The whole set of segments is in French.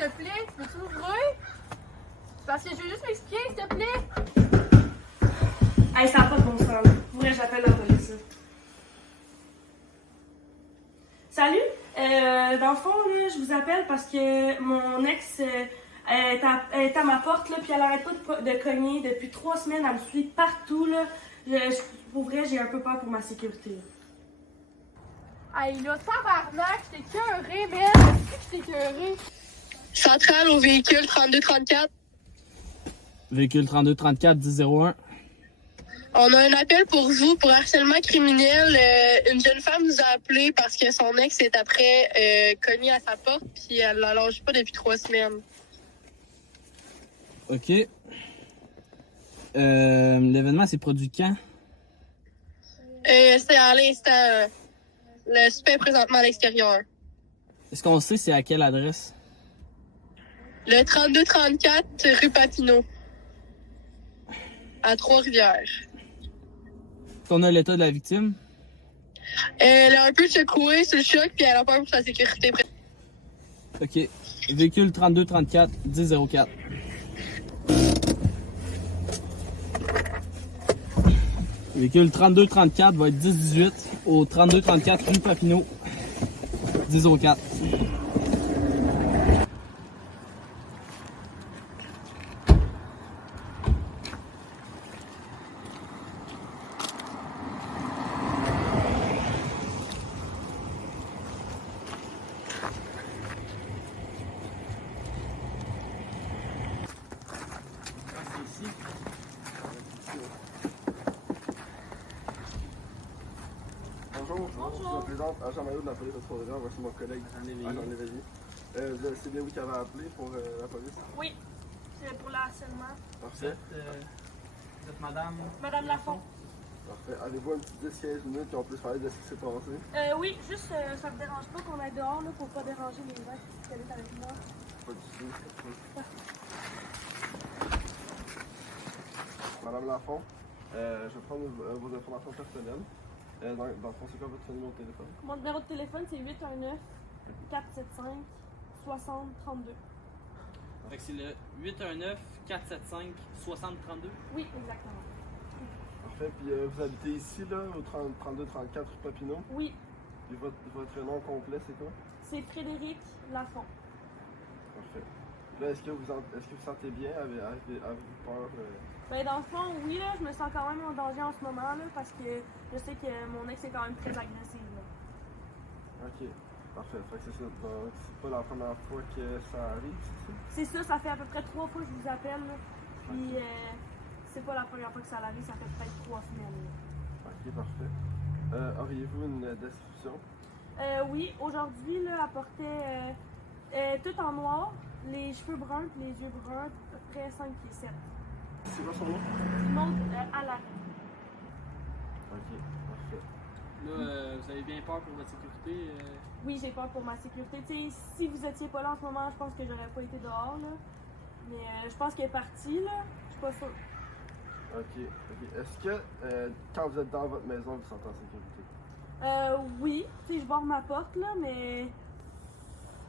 s'il te plaît? Peux-tu m'ouvrir? Parce que je veux juste m'expliquer, s'il te plaît. Hey, ça n'a pas de bon sens, là. Faudrait que j'appelle la police, là. Salut! Dans le fond, là, je vous appelle parce que mon ex est à ma porte, là, puis elle arrête pas de cogner depuis 3 semaines. Elle me suit partout, là. Pour vrai, j'ai un peu peur pour ma sécurité, là. Hey, là, tabarnak, je t'ai écœuré, man. Je t'ai écœuré. Centrale au véhicule 3234. Véhicule 3234 1001. On a un appel pour vous pour harcèlement criminel. Une jeune femme nous a appelé parce que son ex est après cogné à sa porte puis elle la lâche pas depuis 3 semaines. OK. L'événement s'est produit quand? C'est à l'instant. Le suspect est présentement à l'extérieur. Est-ce qu'on sait c'est à quelle adresse? Le 3234 rue Papineau. À Trois-Rivières. Est-ce qu'on a l'état de la victime? Elle est un peu secouée sur le choc puis elle a peur pour sa sécurité. OK. Véhicule 3234 1004. Véhicule 3234 va être 1018 au 3234 rue Papineau 1004. Bonjour, je me présente à Jean-Mario de la police de Trois-Rivières, voici mon collègue Jean Léveillé. C'est bien vous qui avez appelé pour la police? Oui, c'est pour le harcèlement. Parfait. Vous êtes madame? Madame Lafont. Parfait. Avez-vous un petit 10-15 minutes qu'on puisse parler de ce qui s'est passé? Oui, juste, ça me dérange pas qu'on aille dehors, là, pour pas déranger les gens qui se connaissent avec moi. Pas du tout. Madame Lafont, je vais prendre vos informations personnelles. Dans le fond, c'est quoi votre numéro de téléphone? Mon numéro de téléphone, c'est 819 475 6032. Fait que c'est le 819 475 6032. Oui, exactement. Parfait. Puis vous habitez ici, là, au 32-34 rue Papineau. Oui, Puis votre nom complet, c'est quoi? c'est Frédéric Lafont. Parfait. Là, est-ce que vous sentez bien? Avez-vous peur? Ben, dans le fond, oui, là, je me sens quand même en danger en ce moment, là, parce que je sais que mon ex est quand même très agressif, là. Ok, parfait. Fait que c'est ça. Donc, c'est pas la première fois que ça arrive, c'est ça? C'est ça fait à peu près 3 fois que je vous appelle, là. Puis, c'est pas la première fois que ça arrive, ça fait peut-être 3 semaines, là. Ok, parfait. Auriez-vous une description? Oui, aujourd'hui, là, elle portait tout en noir, les cheveux bruns et les yeux bruns, à peu près 5 pieds 7. C'est quoi son nom? Du monde à l'arrêt. Ok, parfait. Là, vous avez bien peur pour votre sécurité? Oui, j'ai peur pour ma sécurité. Tu sais, si vous étiez pas là en ce moment, je pense que j'aurais pas été dehors, là. Mais je pense qu'elle est partie, là. Je suis pas sûre. Ok. Est-ce que quand vous êtes dans votre maison, vous vous sentez en sécurité? Oui, tu sais, je barre ma porte, là, mais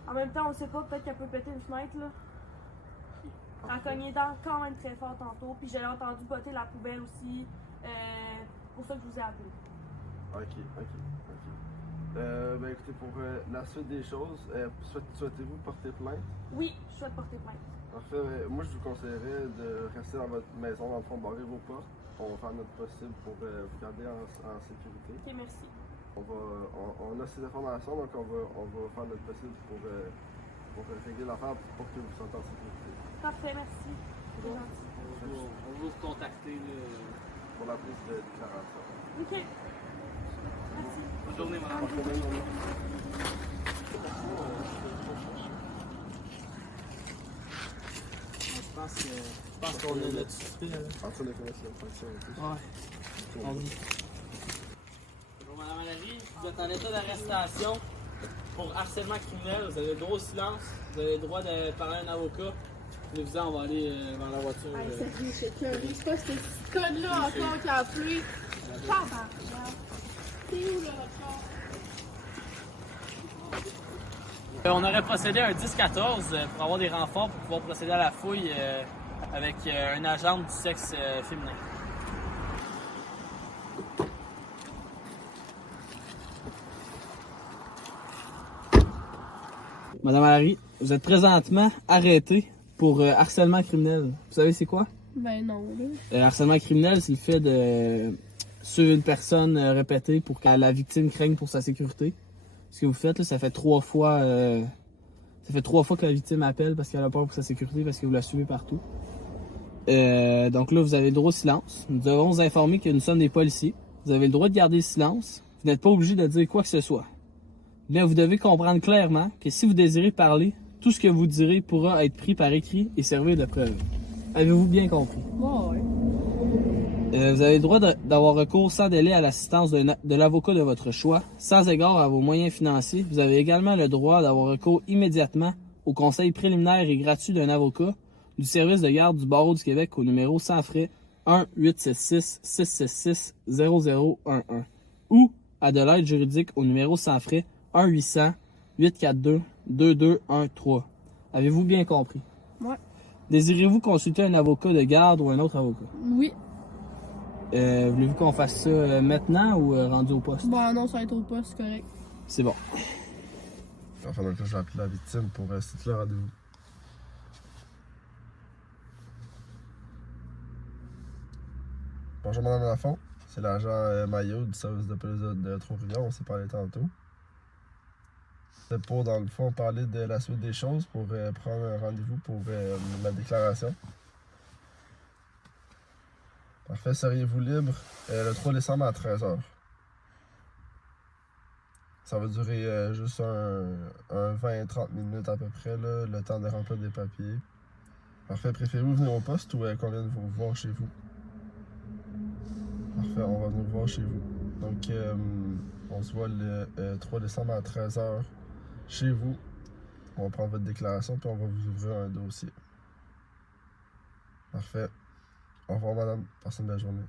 en même temps, on sait pas, peut-être qu'elle peut péter une fenêtre, là. Elle a cogné quand même très fort tantôt, puis j'ai entendu botter la poubelle aussi. Pour ça que je vous ai appelé. Ok. Ben écoutez, pour la suite des choses, souhaitez-vous porter plainte? Oui, je souhaite porter plainte. Parfait. Moi, je vous conseillerais de rester dans votre maison, dans le fond, barrer vos portes. On va faire notre possible pour vous garder en sécurité. Ok, merci. On a ces informations, donc on va faire notre possible pour régler l'affaire pour que vous vous sentez en sécurité. Parfait, merci. C'est gentil. On va vous contacter Pour la prise de déclaration. Ok. Merci. Bonne journée, madame. Je pense qu'on a notre suspect. En train de faire la fonction. Ouais. Bonjour madame Valérie, vous êtes en état d'arrestation pour harcèlement criminel. Vous avez le droit au silence, vous avez le droit de parler à un avocat. Venez-vous-en, on va aller dans la voiture. Hey, sérieux, je t'écœuré. C'est pas ce petit code-là encore qui a appelé. Tabarnak. C'est où, là, votre char? On aurait procédé à un 10-14 pour avoir des renforts pour pouvoir procéder à la fouille avec un agent du sexe féminin. Madame Harry, vous êtes présentement arrêtée pour harcèlement criminel. Vous savez c'est quoi? Ben non, là. Harcèlement criminel, c'est le fait de suivre une personne répétée pour que la victime craigne pour sa sécurité. Ce que vous faites, là, ça fait 3 fois que la victime appelle parce qu'elle a peur pour sa sécurité, parce que vous la suivez partout. Donc là, vous avez le droit au silence. Nous devons vous informer que nous sommes des policiers. Vous avez le droit de garder le silence. Vous n'êtes pas obligé de dire quoi que ce soit. Mais vous devez comprendre clairement que si vous désirez parler, tout ce que vous direz pourra être pris par écrit et servir de preuve. Avez-vous bien compris? Ouais. Vous avez le droit d'avoir recours sans délai à l'assistance de l'avocat de votre choix, sans égard à vos moyens financiers. Vous avez également le droit d'avoir recours immédiatement au conseil préliminaire et gratuit d'un avocat du service de garde du Barreau du Québec au numéro sans frais 1-876-666-0011 ou à de l'aide juridique au numéro sans frais 1-800-842-2213. Avez-vous bien compris? Ouais. Désirez-vous consulter un avocat de garde ou un autre avocat? Oui. Voulez-vous qu'on fasse ça maintenant ou rendu au poste? Bon, non, ça va être au poste, c'est correct. C'est bon. Enfin, donc là, je vais appeler la victime pour situer le rendez-vous. Bonjour Madame Lafont, c'est l'agent Maillot du service de police de Trois-Rivières, on s'est parlé tantôt. C'est pour, dans le fond, parler de la suite des choses, pour prendre un rendez-vous pour la déclaration. Parfait, seriez-vous libre le 3 décembre à 13h? Ça va durer juste un 20-30 minutes à peu près, là, le temps de remplir des papiers. Parfait, préférez-vous venir au poste ou qu'on vienne vous voir chez vous? Parfait, on va venir vous voir chez vous. Donc, on se voit le 3 décembre à 13h chez vous. On va prendre votre déclaration puis on va vous ouvrir un dossier. Parfait. Au revoir madame, passez une belle journée.